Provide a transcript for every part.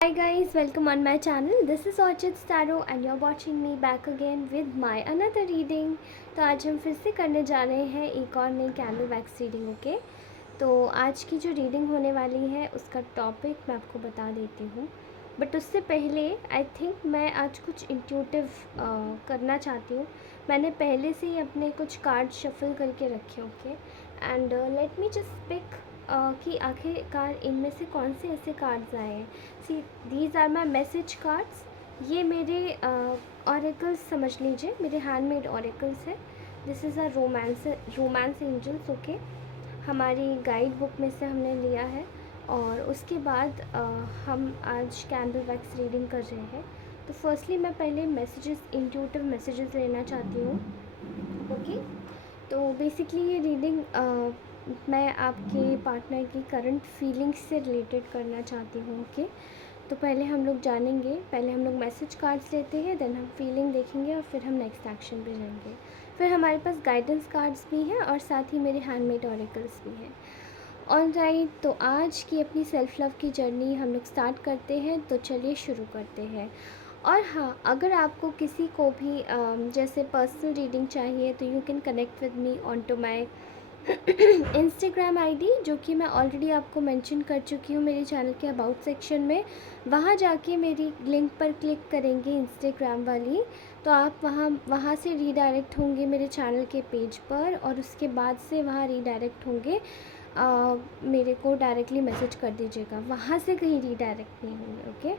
Hi guys, welcome on my channel. This is Orchid Starro and you're watching me back again with my another reading. तो आज हम फिर से करने जा रहे हैं एक और नई कैंडल वैक्स रीडिंग। ओके, तो आज की जो रीडिंग होने वाली है उसका टॉपिक मैं आपको बता देती हूँ, बट उससे पहले आई थिंक मैं आज कुछ इंट्यूटिव करना चाहती हूँ। मैंने पहले से ही अपने कुछ कार्ड शफल करके रखे। Okay, and let me just pick कि आखिरकार इनमें से कौन से ऐसे कार्ड्स आए हैं। See, these are my message cards. ये मेरे ऑरेकल्स समझ लीजिए, मेरे हैंडमेड ऑरेकल्स है। This is a romance angels. Okay, हमारी गाइड बुक में से हमने लिया है और उसके बाद हम आज कैंडल वैक्स रीडिंग कर रहे हैं। तो फर्स्टली मैं पहले मैसेजेस, इंट्यूटिव मैसेजेस लेना चाहती हूँ। ओके, तो बेसिकली ये रीडिंग मैं आपके पार्टनर की करंट फीलिंग्स से रिलेटेड करना चाहती हूँ। ओके, तो पहले हम लोग जानेंगे, पहले हम लोग मैसेज कार्ड्स लेते हैं, देन हम फीलिंग देखेंगे और फिर हम नेक्स्ट एक्शन पे जाएंगे। फिर हमारे पास गाइडेंस कार्ड्स भी हैं और साथ ही मेरे हैंडमेड ऑरेकल्स भी हैं। ऑलराइट, तो आज की अपनी सेल्फ लव की जर्नी हम लोग स्टार्ट करते हैं। तो चलिए शुरू करते हैं। और हाँ, अगर आपको किसी को भी जैसे पर्सनल रीडिंग चाहिए तो you can connect with me on to my Instagram ID, जो कि मैं ऑलरेडी आपको मेंशन कर चुकी हूँ मेरे चैनल के अबाउट सेक्शन में। वहाँ जाके मेरी लिंक पर क्लिक करेंगे इंस्टाग्राम वाली, तो आप वहाँ से रीडायरेक्ट होंगे मेरे चैनल के पेज पर और उसके बाद से वहाँ रीडायरेक्ट होंगे। मेरे को डायरेक्टली मैसेज कर दीजिएगा, वहाँ से कहीं रीडायरेक्ट नहीं होंगे। ओके,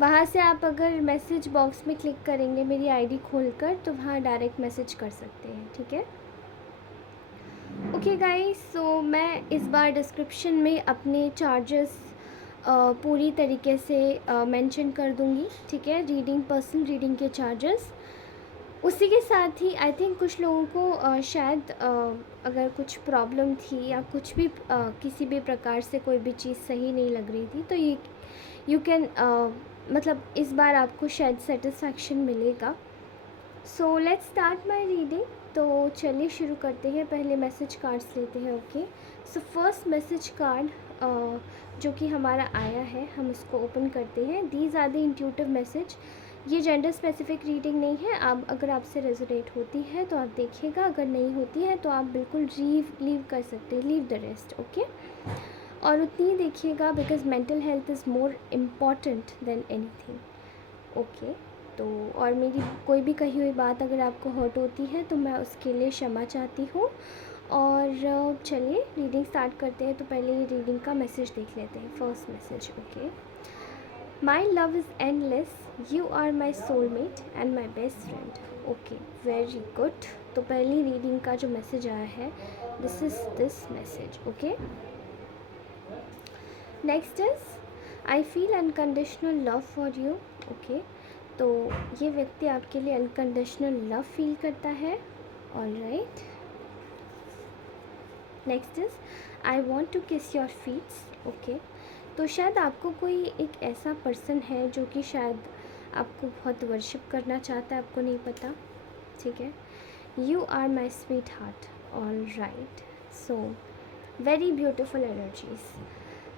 वहाँ से आप अगर मैसेज बॉक्स में क्लिक करेंगे मेरी आईडी खोलकर तो वहाँ डायरेक्ट मैसेज कर सकते हैं। ठीक है, ओके गाइस, सो मैं इस बार डिस्क्रिप्शन में अपने चार्जेस पूरी तरीके से मेंशन कर दूँगी। ठीक है, रीडिंग, पर्सनल रीडिंग के चार्जेस। उसी के साथ ही आई थिंक कुछ लोगों को शायद अगर कुछ प्रॉब्लम थी या कुछ भी किसी भी प्रकार से कोई भी चीज़ सही नहीं लग रही थी, तो ये यू कैन मतलब इस बार आपको शायद सेटिस्फैक्शन मिलेगा। So let's start my reading. तो चलिए शुरू करते हैं। पहले मैसेज कार्ड्स लेते हैं। Okay, so first message card जो कि हमारा आया है, हम उसको ओपन करते हैं। These are the intuitive message. ये जेंडर स्पेसिफिक रीडिंग नहीं है। आप अगर आपसे रेजोनेट होती है तो आप देखिएगा, अगर नहीं होती है तो आप बिल्कुल लीव कर सकते हैं, लीव द रेस्ट। ओके, और उतनी ही देखिएगा, because mental health is more important than anything. Okay, तो और मेरी कोई भी कही हुई बात अगर आपको हर्ट होती है तो मैं उसके लिए क्षमा चाहती हूँ। और चलिए रीडिंग स्टार्ट करते हैं। तो पहले ये रीडिंग का मैसेज देख लेते हैं। First message. Okay, my love is endless, you are my soulmate and my best friend. Okay, very good. तो पहली रीडिंग का जो मैसेज आया है, this is this message. Okay, next is I feel unconditional love for you. Okay, तो ये व्यक्ति आपके लिए अनकंडीशनल लव फील करता है। Alright, next is I want to kiss your feets. Okay, तो शायद आपको कोई एक ऐसा पर्सन है जो कि शायद आपको बहुत वर्शिप करना चाहता है, आपको नहीं पता। ठीक है, you are my sweet heart. Alright, so very beautiful energies.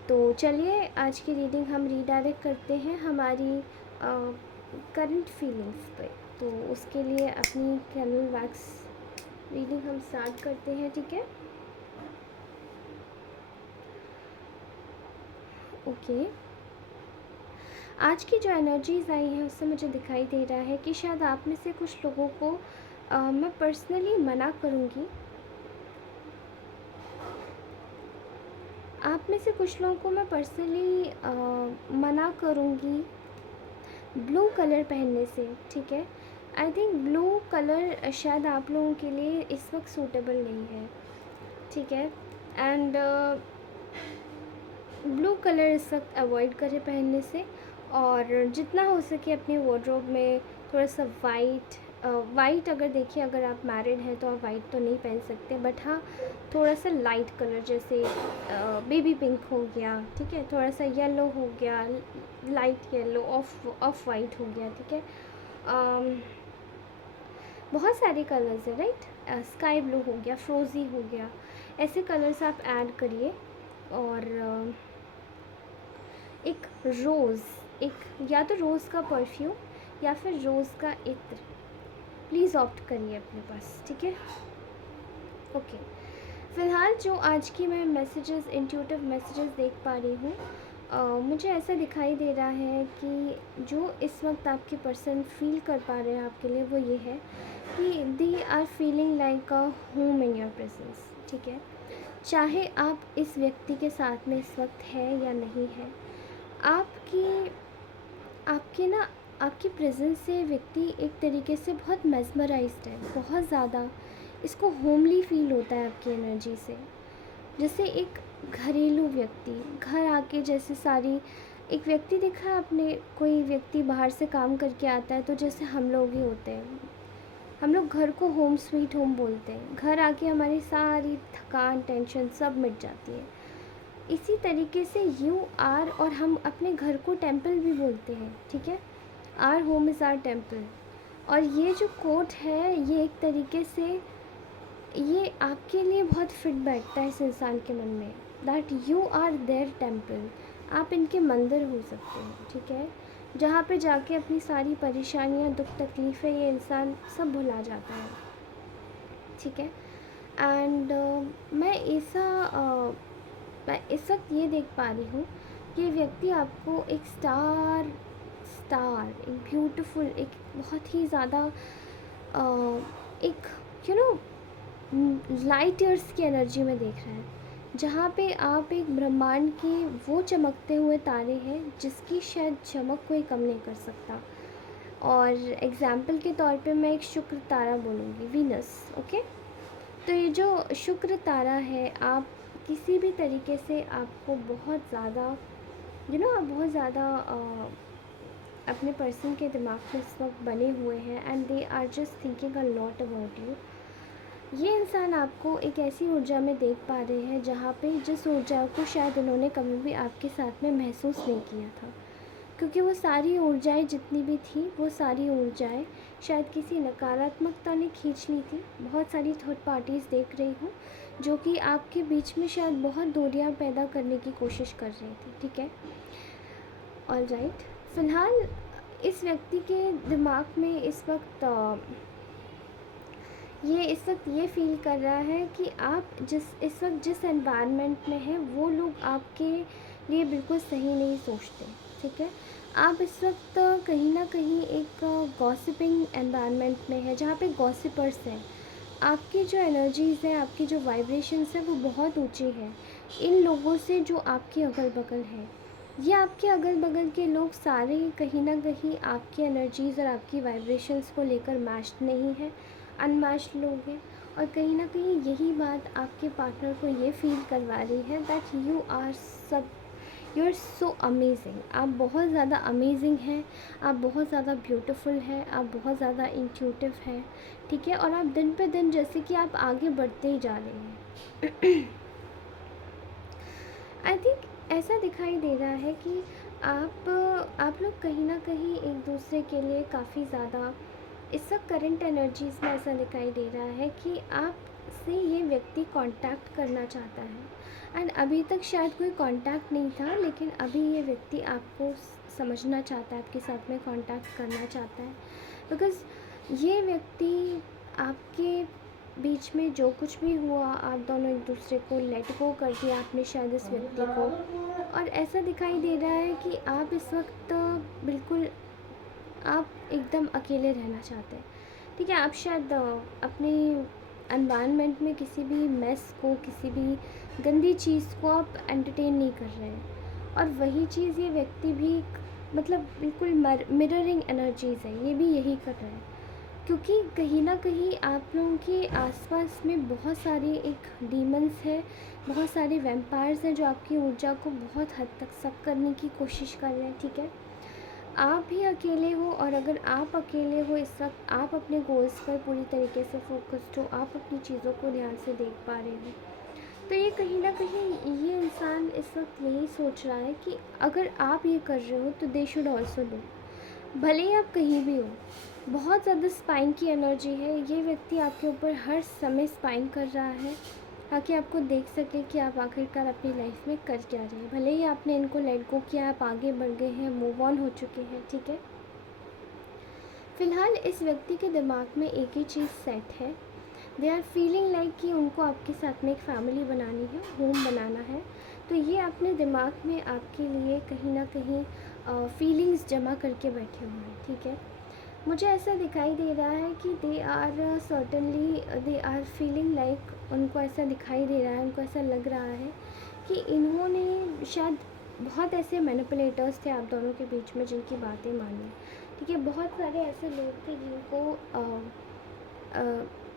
तो चलिए आज की रीडिंग हम रीडायरेक्ट करते हैं हमारी करंट फीलिंग्स पे। तो उसके लिए अपनी कैंडल वैक्स रीडिंग हम स्टार्ट करते हैं। ठीक है, ओके, आज की जो एनर्जीज़ आई हैं उससे मुझे दिखाई दे रहा है कि शायद आप में से कुछ लोगों को मैं पर्सनली मना करूँगी। आप में से कुछ लोगों को मैं पर्सनली मना करूँगी ब्लू कलर पहनने से। ठीक है, आई थिंक ब्लू कलर शायद आप लोगों के लिए इस वक्त सूटेबल नहीं है। ठीक है, एंड ब्लू कलर इस वक्त अवॉइड करें पहनने से, और जितना हो सके अपने वार्डरोब में थोड़ा सा वाइट अगर देखिए, अगर आप मैरिड हैं तो आप वाइट तो नहीं पहन सकते, बट हाँ थोड़ा सा लाइट कलर जैसे बेबी पिंक हो गया। ठीक है, थोड़ा सा येलो हो गया, लाइट येलो, ऑफ वाइट हो गया। ठीक है, बहुत सारे कलर्स है, राइट। स्काई ब्लू हो गया, फ्रोज़ी हो गया, ऐसे कलर्स आप ऐड करिए। और एक रोज़, एक या तो रोज़ का परफ्यूम या फिर रोज़ का इत्र प्लीज़ ऑप्ट करिए अपने पास, ठीक है। ओके, फ़िलहाल जो आज की मैं मैसेजेस, इंट्यूटिव मैसेजेस देख पा रही हूँ, मुझे ऐसा दिखाई दे रहा है कि जो इस वक्त आपके पर्सन फील कर पा रहे हैं आपके लिए, वो ये है कि they are feeling like a home in your presence, ठीक है। चाहे आप इस व्यक्ति के साथ में इस वक्त है या नहीं है, आपकी आपके ना आपकी प्रेजेंस से व्यक्ति एक तरीके से बहुत मेस्मराइज्ड है, बहुत ज़्यादा इसको होमली फील होता है आपकी एनर्जी से। जैसे एक घरेलू व्यक्ति घर आके, जैसे सारी एक व्यक्ति देखा है आपने, कोई व्यक्ति बाहर से काम करके आता है तो जैसे हम लोग ही होते हैं, हम लोग घर को होम स्वीट होम बोलते हैं, घर आके हमारी सारी थकान टेंशन सब मिट जाती है। इसी तरीके से यू आर, और हम अपने घर को टेम्पल भी बोलते हैं, ठीक है। Our home is our temple. और ये जो कोट है, ये एक तरीके से ये आपके लिए बहुत फिट बैठता है इस इंसान के मन में, that you are their temple. आप इनके मंदिर हो सकते हैं, ठीक है, जहाँ पे जाके अपनी सारी परेशानियाँ, दुख तकलीफ़ें ये इंसान सब भुला जाता है, ठीक है। एंड मैं इस वक्त ये देख पा रही हूँ कि व्यक्ति आपको एक स्टार एक ब्यूटीफुल, एक बहुत ही ज़्यादा एक यू नो लाइट ईयर्स की एनर्जी में देख रहा है, जहाँ पे आप एक ब्रह्मांड के वो चमकते हुए तारे हैं जिसकी शायद चमक कोई कम नहीं कर सकता। और एग्ज़ाम्पल के तौर पे मैं एक शुक्र तारा बोलूँगी, वीनस, ओके। तो ये जो शुक्र तारा है, आप किसी भी तरीके से आपको बहुत ज़्यादा आप बहुत ज़्यादा अपने पर्सन के दिमाग में इस वक्त बने हुए हैं, and they are just thinking a lot about you. ये इंसान आपको एक ऐसी ऊर्जा में देख पा रहे हैं जहाँ पे जिस ऊर्जा को शायद उन्होंने कभी भी आपके साथ में महसूस नहीं किया था, क्योंकि वो सारी ऊर्जाएं जितनी भी थी, वो सारी ऊर्जाएं शायद किसी नकारात्मकता ने खींच ली थी। बहुत सारी थर्ड पार्टीज़ देख रही हूँ जो कि आपके बीच में शायद बहुत दूरियां पैदा करने की कोशिश कर रही थी, ठीक है। ऑल राइट, फ़िलहाल इस व्यक्ति के दिमाग में इस वक्त ये फ़ील कर रहा है कि आप इस वक्त जिस एनवायरनमेंट में हैं, वो लोग आपके लिए बिल्कुल सही नहीं सोचते, ठीक है। आप इस वक्त कहीं ना कहीं एक गॉसिपिंग एनवायरनमेंट में है, जहाँ पे गॉसिपर्स हैं। आपकी जो एनर्जीज़ हैं, आपकी जो वाइब्रेशंस हैं, वो बहुत ऊंची है। इन लोगों से जो आपके अगल बगल हैं, ये आपके अगल बगल के लोग सारे कहीं ना कहीं आपकी एनर्जीज़ और आपकी वाइब्रेशंस को लेकर मैच्ड नहीं है, अनमैच्ड लोग हैं। और कहीं ना कहीं यही बात आपके पार्टनर को ये फील करवा रही है that you are so amazing. आप बहुत ज़्यादा अमेजिंग हैं, आप बहुत ज़्यादा ब्यूटीफुल हैं, आप बहुत ज़्यादा इंट्यूटिव हैं, ठीक है। और आप दिन पे दिन जैसे कि आप आगे बढ़ते ही जा रहे हैं। आई थिंक ऐसा दिखाई दे रहा है कि आप लोग कहीं ना कहीं एक दूसरे के लिए काफ़ी ज़्यादा, इस वक्त करंट एनर्जीज़ में ऐसा दिखाई दे रहा है कि आपसे ये व्यक्ति कांटेक्ट करना चाहता है, एंड अभी तक शायद कोई कांटेक्ट नहीं था, लेकिन अभी ये व्यक्ति आपको समझना चाहता है, आपके साथ में कांटेक्ट करना चाहता है। बिकॉज़ ये व्यक्ति आपके बीच में जो कुछ भी हुआ, आप दोनों एक दूसरे को लेट गो कर दिया आपने शायद इस व्यक्ति को, और ऐसा दिखाई दे रहा है कि आप इस वक्त बिल्कुल आप एकदम अकेले रहना चाहते हैं, ठीक है। आप शायद अपने एनवायरनमेंट में किसी भी मेस को, किसी भी गंदी चीज़ को आप एंटरटेन नहीं कर रहे हैं, और वही चीज़ ये व्यक्ति भी मतलब बिल्कुल मिररिंग एनर्जीज़ है, ये भी यही कर रहा है। क्योंकि कहीं ना कहीं आप लोगों के आसपास में बहुत सारे एक डीमंस हैं, बहुत सारे वैम्पायर्स हैं जो आपकी ऊर्जा को बहुत हद तक सक करने की कोशिश कर रहे हैं, ठीक है। आप भी अकेले हो, और अगर आप अकेले हो इस वक्त, आप अपने गोल्स पर पूरी तरीके से फोकस्ड हो, आप अपनी चीज़ों को ध्यान से देख पा रहे हो, तो ये कहीं ना कहीं ये इंसान इस वक्त यही सोच रहा है कि अगर आप ये कर रहे हो तो दे शुड ऑल्सो डू। भले ही आप कहीं भी हो, बहुत ज़्यादा स्पाइन की एनर्जी है, ये व्यक्ति आपके ऊपर हर समय स्पाइन कर रहा है, ताकि आपको देख सके कि आप आखिरकार अपनी लाइफ में कर क्या रहे हैं। भले ही आपने इनको लेट गो किया, आप आगे बढ़ गए हैं, मूव ऑन हो चुके हैं, ठीक है। फ़िलहाल इस व्यक्ति के दिमाग में एक ही चीज़ सेट है, दे आर फीलिंग लाइक कि उनको आपके साथ में एक फ़ैमिली बनानी है, होम बनाना है। तो ये अपने दिमाग में आपके लिए कहीं ना कहीं फीलिंग्स जमा करके बैठे हुए हैं, ठीक है। मुझे ऐसा दिखाई दे रहा है कि they are certainly they are feeling like, उनको ऐसा दिखाई दे रहा है, उनको ऐसा लग रहा है कि इन्होंने शायद बहुत ऐसे मैनिपुलेटर्स थे आप दोनों के बीच में जिनकी बातें मानी, ठीक है। बहुत सारे ऐसे लोग थे जिनको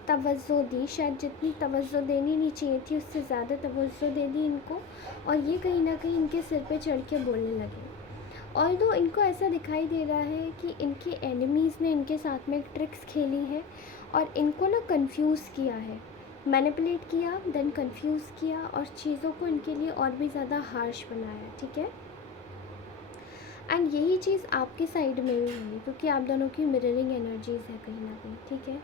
तवज्जो दी, शायद जितनी तवज्जो देनी नहीं चाहिए थी उससे ज़्यादा तवज्जो दे दी इनको, और ये कहीं ना कहीं इनके सिर पे चढ़ के बोलने लगे। ऑल्दो इनको ऐसा दिखाई दे रहा है कि इनके एनिमीज़ ने इनके साथ में एक ट्रिक्स खेली है और इनको ना कंफ्यूज किया है, मैनिपुलेट किया, देन कंफ्यूज किया और चीज़ों को इनके लिए और भी ज़्यादा हार्श बनाया, ठीक है। एंड यही चीज़ आपके साइड में भी होगी क्योंकि आप दोनों की मिररिंग एनर्जीज़ है कहीं ना कहीं, ठीक है।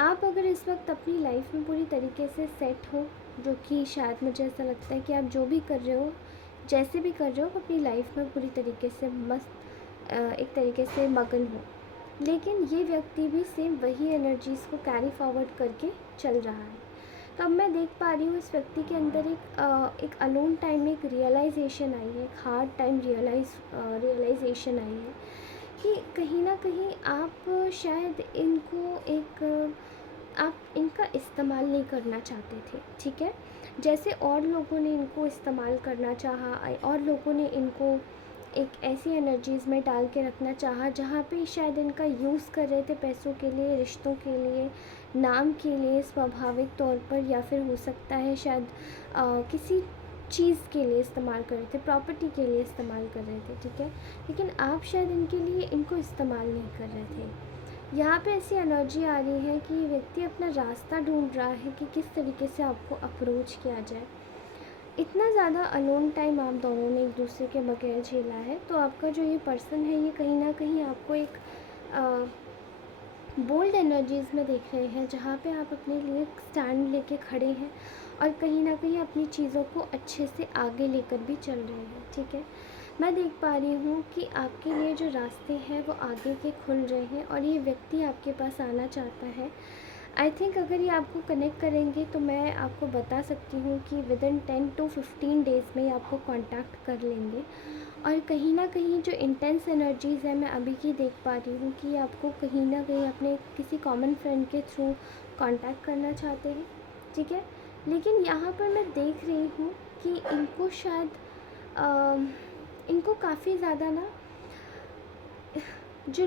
आप अगर इस वक्त अपनी लाइफ में पूरी तरीके से सेट हो, जो कि शायद मुझे ऐसा लगता है कि आप जो भी कर रहे हो, जैसे भी कर रहे हो, अपनी लाइफ में पूरी तरीके से मस्त एक तरीके से मगन हो, लेकिन ये व्यक्ति भी सेम वही एनर्जीज़ को कैरी फॉरवर्ड करके चल रहा है। तो अब मैं देख पा रही हूँ इस व्यक्ति के अंदर एक अलोन टाइम में एक रियलाइजेशन आई है, एक हार्ड टाइम रियलाइजेशन आई है कि कहीं ना कहीं आप शायद इनको आप इनका इस्तेमाल नहीं करना चाहते थे, ठीक है। जैसे और लोगों ने इनको इस्तेमाल करना चाहा और लोगों ने इनको एक ऐसी एनर्जीज़ में डाल के रखना चाहा जहाँ पे शायद इनका यूज़ कर रहे थे पैसों के लिए, रिश्तों के लिए, नाम के लिए स्वाभाविक तौर पर, या फिर हो सकता है शायद किसी चीज़ के लिए इस्तेमाल कर रहे थे, प्रॉपर्टी के लिए इस्तेमाल कर रहे थे, ठीक है। लेकिन आप शायद इनके लिए इनको इस्तेमाल नहीं कर रहे थे। यहाँ पे ऐसी एनर्जी आ रही है कि व्यक्ति अपना रास्ता ढूंढ रहा है कि किस तरीके से आपको अप्रोच किया जाए। इतना ज़्यादा अलोन टाइम आप दोनों ने एक दूसरे के बगैर झेला है, तो आपका जो ये पर्सन है ये कहीं ना कहीं आपको एक बोल्ड एनर्जीज़ में देख रहे हैं जहाँ पे आप अपने लिए स्टैंड लेके खड़े हैं और कहीं ना कहीं अपनी चीज़ों को अच्छे से आगे लेकर भी चल रहे हैं, ठीक है। मैं देख पा रही हूँ कि आपके लिए जो रास्ते हैं वो आगे के खुल रहे हैं और ये व्यक्ति आपके पास आना चाहता है। आई थिंक अगर ये आपको कनेक्ट करेंगे तो मैं आपको बता सकती हूँ कि विदिन 10 to 15 डेज़ में ये आपको कांटेक्ट कर लेंगे। और कहीं ना कहीं जो इंटेंस एनर्जीज़ है मैं अभी की देख पा रही हूँ कि आपको कहीं ना कहीं अपने किसी कॉमन फ्रेंड के थ्रू कांटेक्ट करना चाहते हैं, ठीक है। लेकिन यहाँ पर मैं देख रही हूँ कि इनको शायद इनको काफ़ी ज़्यादा ना जो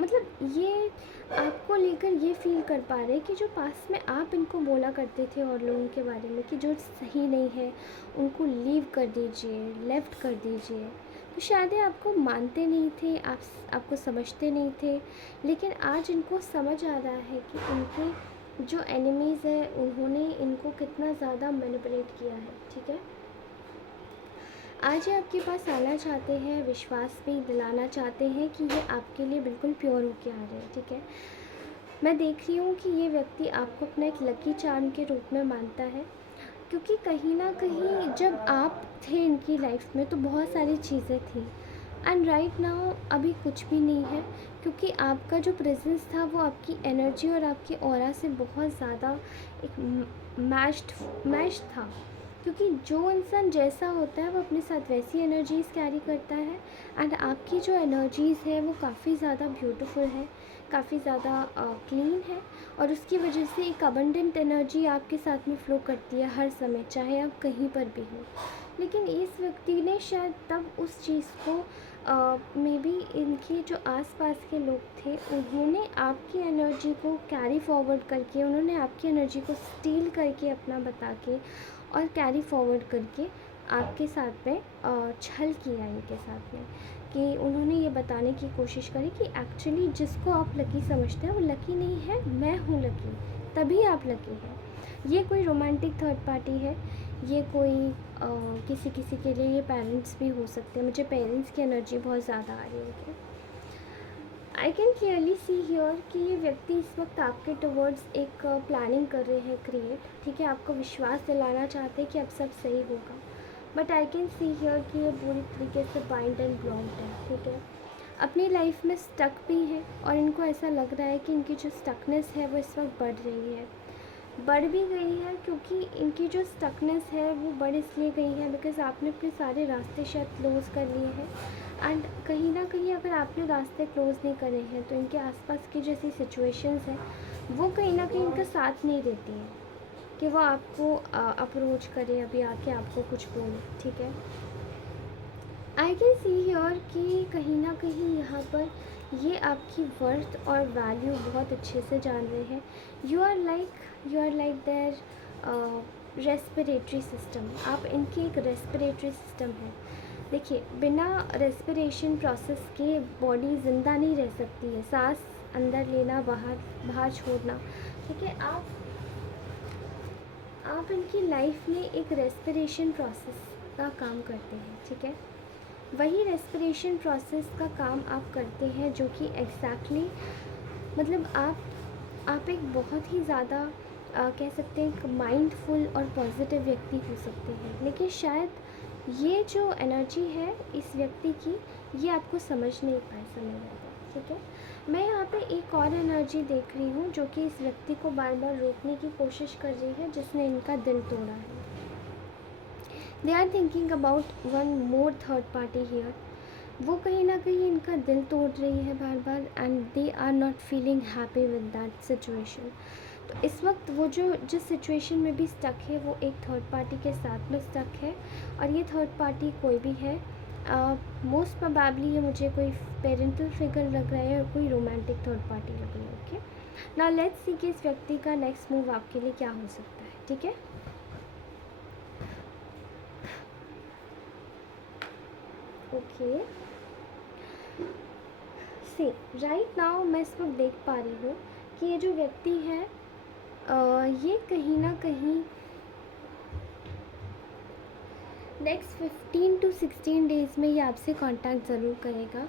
मतलब ये आपको लेकर ये फील कर पा रहे हैं कि जो पास में आप इनको बोला करते थे और लोगों के बारे में कि जो सही नहीं है उनको लीव कर दीजिए, लेफ़्ट कर दीजिए, तो शायद ये आपको मानते नहीं थे, आपको समझते नहीं थे। लेकिन आज इनको समझ आ रहा है कि इनके जो एनिमीज़ हैं उन्होंने इनको कितना ज़्यादा मैनिपुलेट किया है, ठीक है। आज ये आपके पास आना चाहते हैं, विश्वास भी दिलाना चाहते हैं कि ये आपके लिए बिल्कुल प्योर होके आ रहे हैं, ठीक है। मैं देख रही हूँ कि ये व्यक्ति आपको अपना एक लकी चार्म के रूप में मानता है, क्योंकि कहीं ना कहीं जब आप थे इनकी लाइफ में तो बहुत सारी चीज़ें थी, एंड राइट नाउ अभी कुछ भी नहीं है, क्योंकि आपका जो प्रेजेंस था वो आपकी एनर्जी और आपकी ऑरा से बहुत ज़्यादा एक मैच्ड था। क्योंकि जो इंसान जैसा होता है वो अपने साथ वैसी एनर्जीज़ कैरी करता है, एंड आपकी जो एनर्जीज़ है वो काफ़ी ज़्यादा ब्यूटीफुल है, काफ़ी ज़्यादा क्लीन है, और उसकी वजह से एक अबंडेंट एनर्जी आपके साथ में फ़्लो करती है हर समय, चाहे आप कहीं पर भी हो। लेकिन इस व्यक्ति ने शायद तब उस चीज़ को मे बी इनके जो आसपास के लोग थे उन्होंने आपकी एनर्जी को कैरी फॉरवर्ड करके, उन्होंने आपकी एनर्जी को स्टील करके अपना बता के और कैरी फॉरवर्ड करके आपके साथ में छल किया इनके साथ में, कि उन्होंने ये बताने की कोशिश करी कि एक्चुअली जिसको आप लकी समझते हैं वो लकी नहीं है, मैं हूँ लकी, तभी आप लकी हैं। ये कोई रोमांटिक थर्ड पार्टी है, ये कोई किसी के लिए ये पेरेंट्स भी हो सकते हैं। मुझे पेरेंट्स की एनर्जी बहुत ज़्यादा आ रही है। I can clearly see here कि ये व्यक्ति इस वक्त आपके टुवर्ड्स एक प्लानिंग कर रहे हैं क्रिएट, ठीक है, आपको विश्वास दिलाना चाहते हैं कि अब सब सही होगा, but I can see here कि ये पूरी तरीके से बाइंड एंड ब्लॉन्ड है, ठीक है, अपनी लाइफ में स्टक भी है और इनको ऐसा लग रहा है कि इनकी जो स्टकनेस है वो इस वक्त बढ़ रही है, बढ़ भी गई है, क्योंकि इनकी जो स्टकनेस है वो बढ़ इसलिए गई है बिकॉज़ आपने अपने सारे रास्ते शायद क्लोज़ कर लिए हैं, एंड कहीं ना कहीं अगर आपने रास्ते क्लोज़ नहीं करे हैं तो इनके आसपास की जैसी सिचुएशंस हैं वो कहीं ना कहीं इनका साथ नहीं देती हैं कि वो आपको अप्रोच करे, अभी आके आपको कुछ बोले, ठीक है। आई कैन सी हियर कि कहीं ना कहीं यहाँ पर ये आपकी वर्थ और वैल्यू बहुत अच्छे से जान रहे हैं। You are like their respiratory system, आप इनकी एक रेस्पिरेटरी सिस्टम है। देखिए, बिना रेस्पिरेशन प्रोसेस के बॉडी ज़िंदा नहीं रह सकती है, सांस अंदर लेना, बाहर बाहर छोड़ना, ठीक है। आप इनकी लाइफ में एक रेस्पिरेशन प्रोसेस का काम करते हैं, ठीक है। वही रेस्पिरेशन प्रोसेस का काम आप करते हैं जो कि एग्जैक्टली मतलब आप एक बहुत ही ज़्यादा कह सकते हैं माइंडफुल और पॉजिटिव व्यक्ति हो सकते हैं, लेकिन शायद ये जो एनर्जी है इस व्यक्ति की ये आपको समझ नहीं पाए समय ज़्यादा, ठीक है। मैं यहाँ पे एक और एनर्जी देख रही हूँ जो कि इस व्यक्ति को बार बार रोकने की कोशिश कर रही है, जिसने इनका दिल तोड़ा है। They are thinking about one more third party here, वो कहीं ना कहीं इनका दिल तोड़ रही है बार बार, and they are not feeling happy with that situation. तो इस वक्त वो जो जिस सिचुएशन में भी स्टक है वो एक थर्ड पार्टी के साथ में स्टक है, और ये थर्ड पार्टी कोई भी है, मोस्ट प्रोबेबली ये मुझे कोई पेरेंटल फिगर लग रहा है और कोई रोमांटिक थर्ड पार्टी लग रही है। ओके, नाउ लेट्स सी कि इस व्यक्ति का नेक्स्ट मूव आपके लिए क्या हो सकता है, ठीक है। ओके, सी राइट नाउ मैं इस वक्त देख पा रही हूँ कि ये जो व्यक्ति है ये कहीं ना कहीं नेक्स्ट 15 to 16 डेज़ में ये आपसे कांटेक्ट ज़रूर करेगा।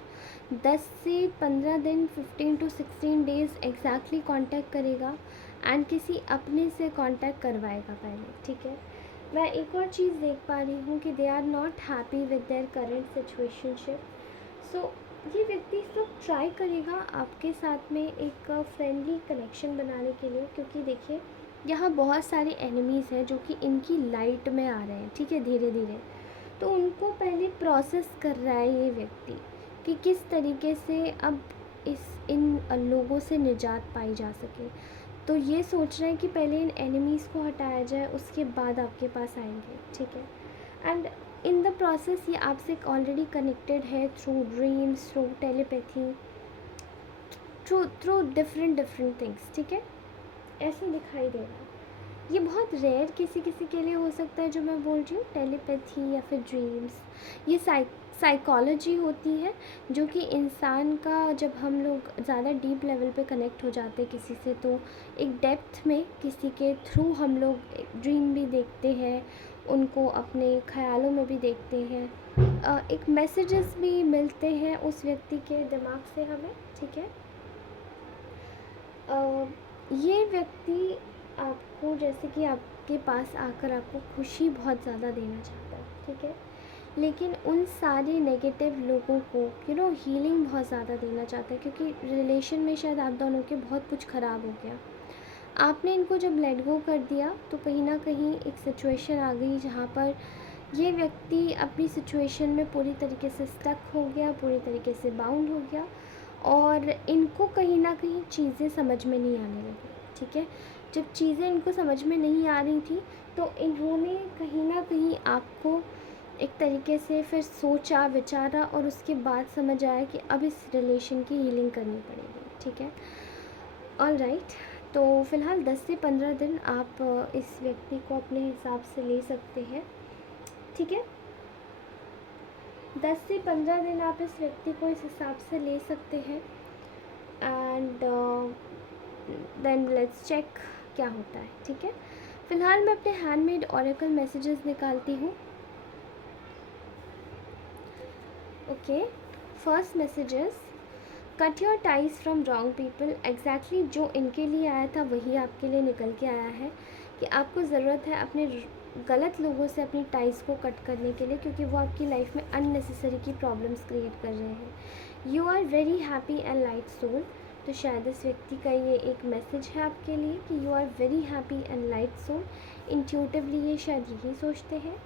10 से 15 दिन, 15 to 16 डेज़ एग्जैक्टली कांटेक्ट करेगा, एंड किसी अपने से कांटेक्ट करवाएगा पहले, ठीक है। मैं एक और चीज़ देख पा रही हूँ कि they are not happy with their current situationship. So ये व्यक्ति इस वक्त ट्राई करेगा आपके साथ में एक फ्रेंडली कनेक्शन बनाने के लिए, क्योंकि देखिए यहाँ बहुत सारे एनिमीज़ हैं जो कि इनकी लाइट में आ रहे हैं, ठीक है, धीरे धीरे। तो उनको पहले प्रोसेस कर रहा है ये व्यक्ति कि किस तरीके से अब इन लोगों से निजात पाई जा सके। तो ये सोच रहे हैं कि पहले इन एनिमीज़ को हटाया जाए, उसके बाद आपके पास आएंगे, ठीक है। एंड इन द प्रोसेस ये आपसे ऑलरेडी कनेक्टेड है through dreams, through telepathy, through different things, ठीक है, ऐसे दिखाई दे रहा है। ये बहुत रेयर किसी किसी के लिए हो सकता है जो मैं बोल रही हूँ, टेलीपैथी या फिर ड्रीम्स। ये साइकोलॉजी होती है जो कि इंसान का, जब हम लोग ज़्यादा डीप लेवल पे कनेक्ट हो जाते हैं किसी से, तो एक डेप्थ में किसी के थ्रू हम लोग ड्रीम भी देखते हैं, उनको अपने ख्यालों में भी देखते हैं, एक मैसेजेस भी मिलते हैं उस व्यक्ति के दिमाग से हमें, ठीक है। ये व्यक्ति आपको, जैसे कि आपके पास आकर आपको खुशी बहुत ज़्यादा देना चाहता है, ठीक है, लेकिन उन सारे नेगेटिव लोगों को हीलिंग बहुत ज़्यादा देना चाहता है, क्योंकि रिलेशन में शायद आप दोनों के बहुत कुछ ख़राब हो गया। आपने इनको जब लेट गो कर दिया तो कहीं ना कहीं एक सिचुएशन आ गई जहाँ पर ये व्यक्ति अपनी सिचुएशन में पूरी तरीके से स्टक हो गया, पूरी तरीके से बाउंड हो गया, और इनको कहीं ना कहीं चीज़ें समझ में नहीं आने लगी, ठीक है। जब चीज़ें इनको समझ में नहीं आ रही थी तो इन्होंने कहीं ना कहीं आपको एक तरीके से फिर सोचा, विचारा, और उसके बाद समझ आया कि अब इस रिलेशन की हीलिंग करनी पड़ेगी, ठीक है। ऑल राइट, तो फ़िलहाल 10 से 15 दिन आप इस व्यक्ति को अपने हिसाब से ले सकते हैं, ठीक है। 10 से 15 दिन आप इस व्यक्ति को इस हिसाब से ले सकते हैं, एंड देन लेट्स चेक क्या होता है, ठीक है। फ़िलहाल मैं अपने हैंडमेड ऑरेकल मैसेजेस निकालती हूँ। Okay, first messages, cut your ties from wrong people. Exactly जो इनके लिए आया था वही आपके लिए निकल के आया है, कि आपको ज़रूरत है अपने गलत लोगों से अपनी टाइज को कट करने के लिए, क्योंकि वो आपकी लाइफ में अननेसेसरी की प्रॉब्लम्स क्रिएट कर रहे हैं। You are very happy and light soul. तो शायद इस व्यक्ति का ये एक मैसेज है आपके लिए कि you are very happy and light soul. Intuitively ये शायद यही सोचते हैं।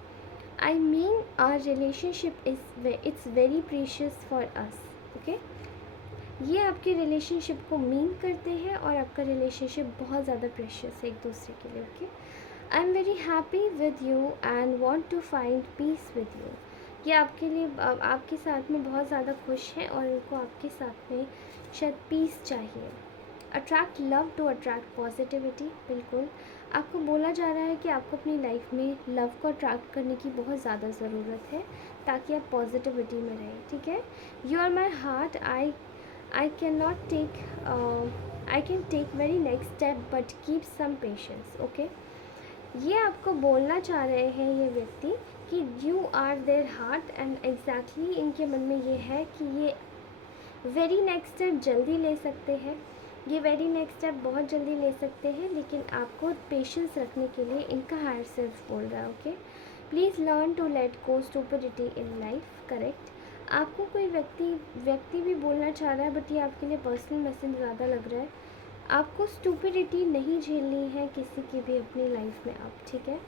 I mean our relationship it's very precious for us. Okay, ये आपके रिलेशनशिप को मीन करते हैं और आपका रिलेशनशिप बहुत ज़्यादा प्रेशियस है एक दूसरे के लिए। Okay, I am very happy with you and want to find peace with you. ये आपके लिए आपके साथ में बहुत ज़्यादा खुश हैं और उनको आपके साथ में शायद पीस चाहिए। Attract love to attract positivity. बिल्कुल, आपको बोला जा रहा है कि आपको अपनी लाइफ में लव को अट्रैक्ट करने की बहुत ज़्यादा ज़रूरत है ताकि आप पॉजिटिविटी में रहें। ठीक है, you are my heart, I cannot take I can take very next step but keep some patience. Okay, ये आपको बोलना चाह रहे हैं ये व्यक्ति कि you are their heart and exactly इनके मन में ये है कि ये वेरी नेक्स्ट स्टेप जल्दी ले सकते हैं, ये वेरी नेक्स्ट स्टेप बहुत जल्दी ले सकते हैं, लेकिन आपको पेशेंस रखने के लिए इनका हायर सेल्फ बोल रहा है। Okay, please learn to let go stupidity in life. Correct, आपको कोई व्यक्ति भी बोलना चाह रहा है, बट ये आपके लिए पर्सनल मैसेज ज़्यादा लग रहा है। आपको स्टूपिडिटी नहीं झेलनी है किसी की भी अपनी लाइफ में अब। ठीक है,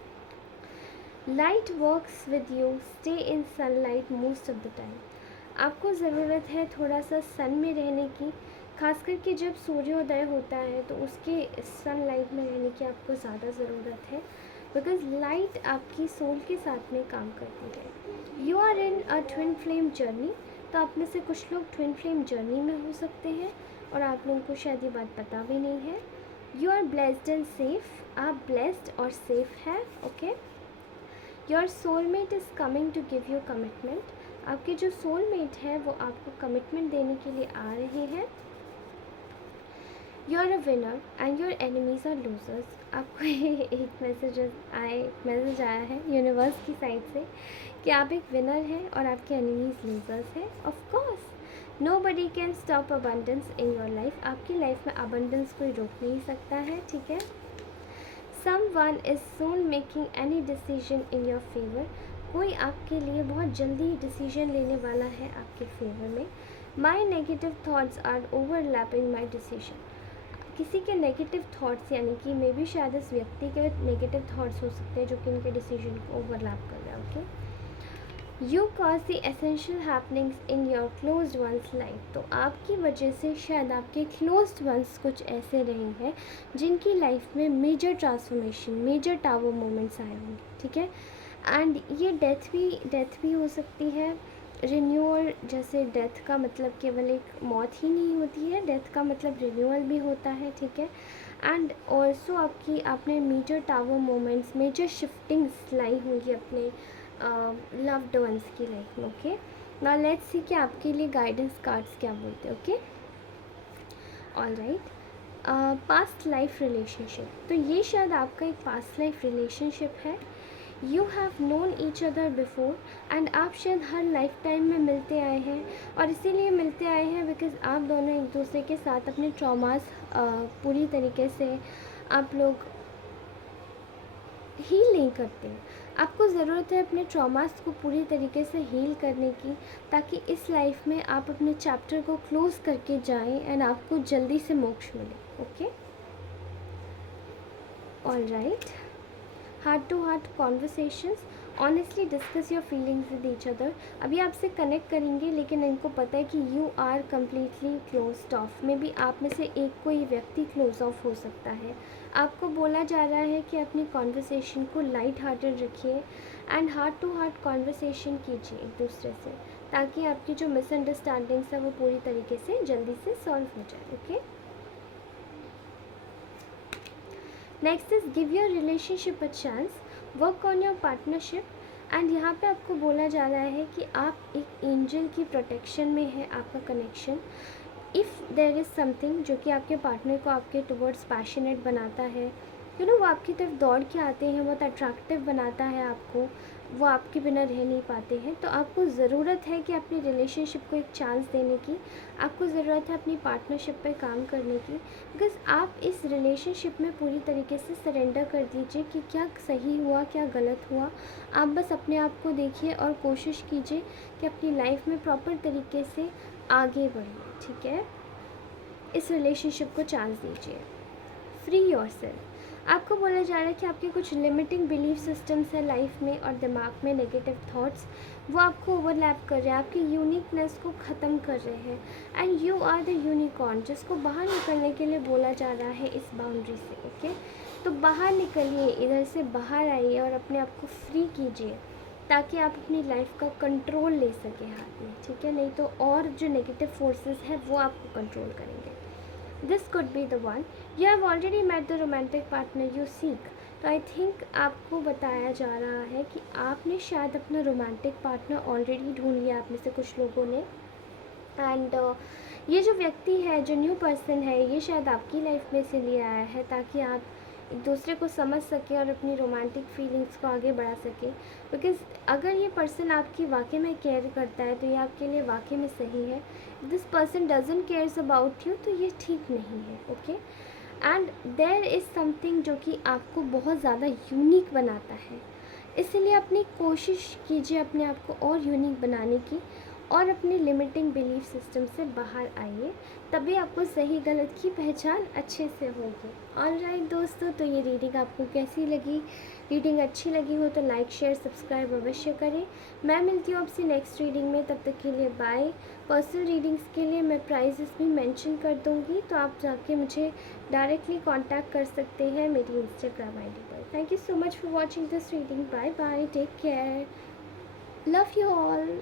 light works with you, stay in sunlight most of the time. आपको ज़रूरत है थोड़ा सा सन में रहने की, खास करके जब सूर्योदय होता है तो उसके सनलाइट में रहने की आपको ज़्यादा ज़रूरत है, बिकॉज लाइट आपकी सोल के साथ में काम करती है। You are in a twin flame journey. तो आप में से कुछ लोग ट्विन फ्लेम जर्नी में हो सकते हैं और आप लोगों को शायद ये बात पता भी नहीं है। You are blessed and safe. आप ब्लेस्ड और सेफ है। Okay, your soulmate is coming to give you commitment. आपके जो सोलमेट है वो आपको कमिटमेंट देने के लिए आ रहे हैं। You are a winner and your enemies are losers. आपको एक मैसेज आया है यूनिवर्स की साइड से कि आप एक विनर हैं और आपके एनिमीज लूजर्स हैं। Of course no body can stop abundance in your life. आपकी लाइफ में अबंडेंस कोई रोक नहीं सकता है। ठीक है, someone is soon making any decision in your favor। कोई आपके लिए बहुत जल्दी डिसीजन लेने वाला है आपके फेवर में। My negative thoughts are overlapping my decision। किसी के नेगेटिव थॉट्स, यानी कि मे बी शायद इस व्यक्ति के नेगेटिव थॉट्स हो सकते हैं जो कि इनके डिसीजन को ओवरलैप कर रहा है। Okay, you cause the essential happenings in your closed one's life. तो आपकी वजह से शायद आपके क्लोज्ड वंस कुछ ऐसे रहे हैं जिनकी लाइफ में major transformation, major tower moments आए होंगे। ठीक है, एंड ये डेथ भी हो सकती है। रिन्यूअल, जैसे डेथ का मतलब केवल एक मौत ही नहीं होती है, डेथ का मतलब रिन्यूअल भी होता है। ठीक है, एंड ऑल्सो आपने मेजर टावर मोमेंट्स, मेजर शिफ्टिंग्स लाई होंगी अपने लव्ड वंस की लाइफ में। ओके, नाउ लेट्स सी कि आपके लिए गाइडेंस कार्ड्स क्या बोलते हैं। Okay, all right, past life relationship. तो ये शायद आपका एक पास्ट लाइफ रिलेशनशिप है। You have known each other before and आप शायद हर लाइफ टाइम में मिलते आए हैं, और इसीलिए मिलते आए हैं बिकॉज़ आप दोनों एक दूसरे के साथ अपने ट्रॉमास पूरी तरीके से आप लोग हील नहीं करते। आपको ज़रूरत है अपने ट्रॉमास को पूरी तरीके से हील करने की, ताकि इस लाइफ में आप अपने चैप्टर को क्लोज़ करके जाएं एंड आपको जल्दी से मोक्ष मिले। Okay, all right, heart to heart conversations, honestly discuss your feelings with each other. अभी आपसे कनेक्ट करेंगे, लेकिन इनको पता है कि you are completely closed off. Maybe आप में से एक कोई व्यक्ति क्लोज ऑफ हो सकता है। आपको बोला जा रहा है कि अपनी कॉन्वर्सेशन को लाइट हार्टेड रखिए and heart to heart conversation कीजिए एक दूसरे से, ताकि आपकी जो मिसअंडरस्टैंडिंग्स है वो पूरी तरीके से जल्दी से सॉल्व हो जाए। Okay, next is give your relationship a chance, work on your partnership. And यहाँ पे आपको बोला जा रहा है कि आप एक एंजल की प्रोटेक्शन में है आपका connection. If there is something जो कि आपके पार्टनर को आपके टुवर्ड्स पैशनेट बनाता है, वो आपकी तरफ दौड़ के आते हैं, बहुत अट्रैक्टिव बनाता है आपको, वो आपके बिना रह नहीं पाते हैं। तो आपको ज़रूरत है कि अपनी रिलेशनशिप को एक चांस देने की, आपको ज़रूरत है अपनी पार्टनरशिप पे काम करने की, बिकॉज़ आप इस रिलेशनशिप में पूरी तरीके से सरेंडर कर दीजिए कि क्या सही हुआ क्या गलत हुआ। आप बस अपने आप को देखिए और कोशिश कीजिए कि अपनी लाइफ में प्रॉपर तरीके से आगे बढ़िए, ठीक है। इस रिलेशनशिप को चांस दीजिए। Free yourself. आपको बोला जा रहा है कि आपके कुछ लिमिटिंग बिलीफ सिस्टम्स हैं लाइफ में और दिमाग में, नेगेटिव थॉट्स, वो आपको ओवरलैप कर रहे हैं, आपकी यूनिकनेस को ख़त्म कर रहे हैं। And you are the unicorn, जिसको बाहर निकलने के लिए बोला जा रहा है इस बाउंड्री से। ओके, तो बाहर निकलिए, इधर से बाहर आइए और अपने आप को फ्री कीजिए ताकि आप अपनी लाइफ का कंट्रोल ले सकें हाथ में, ठीक है। नहीं तो और जो नेगेटिव फोर्सेस हैं वो आपको कंट्रोल करेंगे। This could be the one. You have already met the romantic partner you seek. तो आई थिंक आपको बताया जा रहा है कि आपने शायद अपना रोमांटिक पार्टनर ऑलरेडी ढूंढ लिया, आप में से कुछ लोगों ने। एंड ये जो व्यक्ति है, जो न्यू पर्सन है, ये शायद आपकी लाइफ में से लिए आया है ताकि आप एक दूसरे को समझ सकें और अपनी रोमांटिक फीलिंग्स को आगे बढ़ा सकें। बिकॉज़ अगर ये पर्सन आपकी वाकई में केयर करता है तो ये आपके लिए वाकई में सही है। This person doesn't cares about you, तो ये ठीक नहीं है। Okay, and there is something जो कि आपको बहुत ज़्यादा यूनिक बनाता है। इसलिए अपनी कोशिश कीजिए अपने आप को और यूनिक बनाने की और अपने लिमिटिंग बिलीफ सिस्टम से बाहर आइए, तभी आपको सही गलत की पहचान अच्छे से होगी। ऑलराइट दोस्तों, तो ये रीडिंग आपको कैसी लगी? रीडिंग अच्छी लगी हो तो लाइक शेयर सब्सक्राइब अवश्य करें। मैं मिलती हूँ आपसे नेक्स्ट रीडिंग में, तब तक के लिए बाय। पर्सनल रीडिंग्स के लिए मैं प्राइजेस भी मेंशन कर दूँगी, तो आप जाके मुझे डायरेक्टली कांटेक्ट कर सकते हैं मेरी इंस्टाग्राम आईडी पर। Thank you so much for watching this reading. Bye bye, take care, love you all.